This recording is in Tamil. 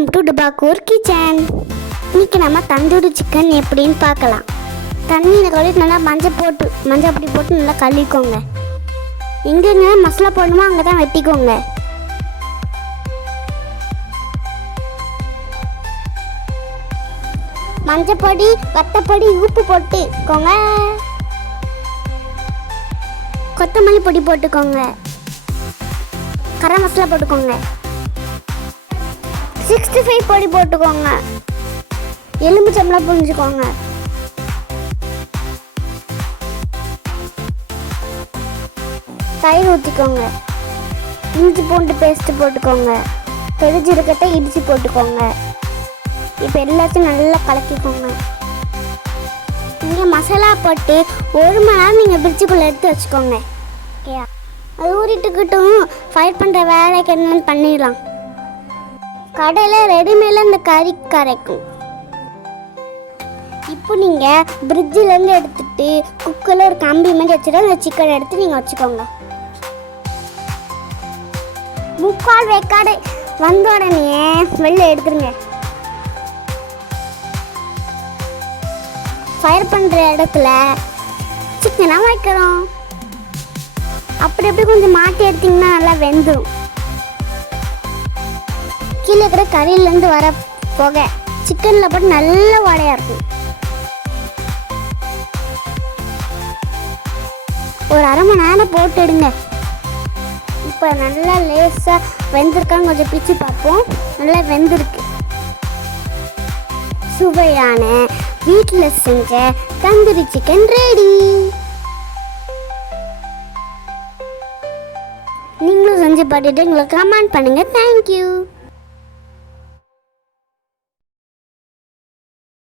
Welcome to டுபாக்கூர் kitchen. இன்னைக்கு நம்ம தந்தூரி சிக்கன் எப்படின்னு பார்க்கலாம். தண்ணியில் கழுவி நல்லா மஞ்சள் அப்படி போட்டு நல்லா கழுவிக்கோங்க. எங்கெங்க மசாலா போடணுமோ அங்கே தான் வெட்டிக்கோங்க. மஞ்சப்பொடி, வத்தப்பொடி, உப்பு போட்டுக்கோங்க. கொத்தமல்லி பொடி போட்டுக்கோங்க. கரம் மசாலா போட்டுக்கோங்க. 65 பொடி போட்டுக்கோங்க. எலும்பு சம்பளம் புரிஞ்சுக்கோங்க. தயிர் ஊற்றிக்கோங்க. இஞ்சி பூண்டு பேஸ்ட்டு போட்டுக்கோங்க. பெருஜீரகத்தை இடித்து போட்டுக்கோங்க. இப்போ எல்லாத்தையும் நல்லா கலக்கிக்கோங்க. இங்கே மசாலா போட்டு 1 மணி நேரம் நீங்கள் பிரிட்ஜுக்குள்ளே எடுத்து வச்சுக்கோங்க. ஓகேயா? அது ஊறிட்டுக்கிட்டும் ஃபயர் பண்ணுற வேலைக்கு என்னென்னு பண்ணிடலாம். கடையில் ரெடிமேடில் இந்த கறி கரைக்கும். இப்போ நீங்கள் பிரிட்ஜிலேருந்து எடுத்துகிட்டு குக்கரில் ஒரு கம்பி மாதிரி வச்சுட்டு அந்த சிக்கன் எடுத்து நீங்கள் வச்சுக்கோங்க. 3/4 வேக்காடு வந்த உடனே வெளில எடுத்துருங்க. ஃபயர் பண்ணுற இடத்துல சிக்கனாக வைக்கிறோம். அப்படி கொஞ்சம் மாற்றி எடுத்திங்கன்னா நல்லா வெந்துடும். கீழே இருக்கிற கறியிலேருந்து வர புகை சிக்கனில் போட்டு நல்ல வாடையாக இருக்கும். ஒரு 1/2 மணி நேரம் போட்டு எடுங்க. இப்போ நல்லா லேசாக வெந்திருக்கான்னு கொஞ்சம் பிச்சு பார்ப்போம். நல்லா வெந்திருக்கு. சுவையான வீட்டில் செஞ்ச தந்தூரி சிக்கன் ரெடி. நீங்களும் செஞ்சு பார்த்துட்டு எங்களுக்கு கமெண்ட் பண்ணுங்கள். தேங்க்யூ.